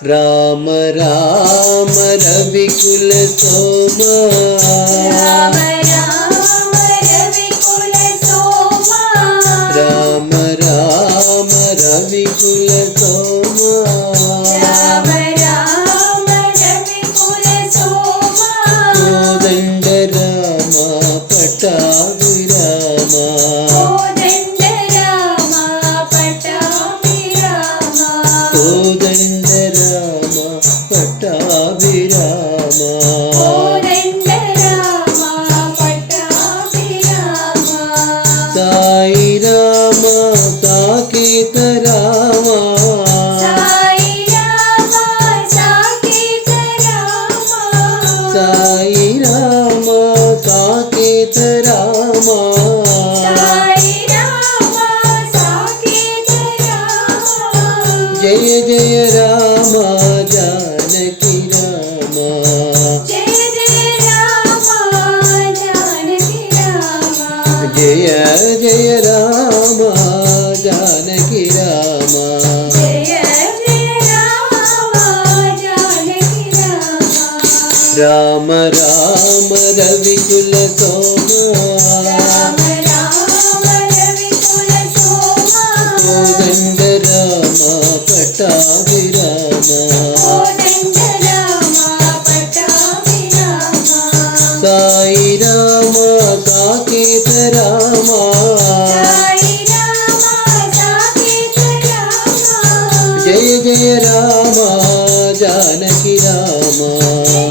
Rama Rama రవికుల Soma Rama Rama రవికుల Soma Rama Rama రవికుల Soma Rama Rama రవికుల Soma Kodanda Rama Pattabhirama Kodanda Rama Pattabhirama Kodanda Rama Pattabhirama Kodanda Rama Pattabhirama Sai Rama Saketa Rama Sai Rama Saketa Rama Sai Rama Saketa Rama Sai Rama Saketa Rama Jaya Jaya Rama Janaki Rama Jaya Jaya Rama Janaki Rama Jaya Jaya Rama Janaki Rama Jaya Jaya Rama Janaki Rama Rama Rama రవికుల Soma Rama Rama రవికుల Soma Kodanda Rama Pattabhirama Kodanda Rama Pattabhirama Sai Rama Saketa Rama Sai Rama Saketa Rama Jaya Jaya Rama Janaki Rama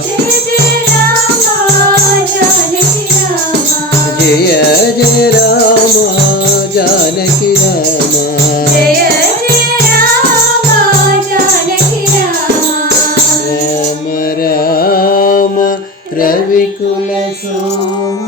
Jaya Jaya Rama Janaki Rama Jaya Jaya Rama Janaki Rama Jaya Jaya Rama Janaki Rama Rama Rama రవికుల Soma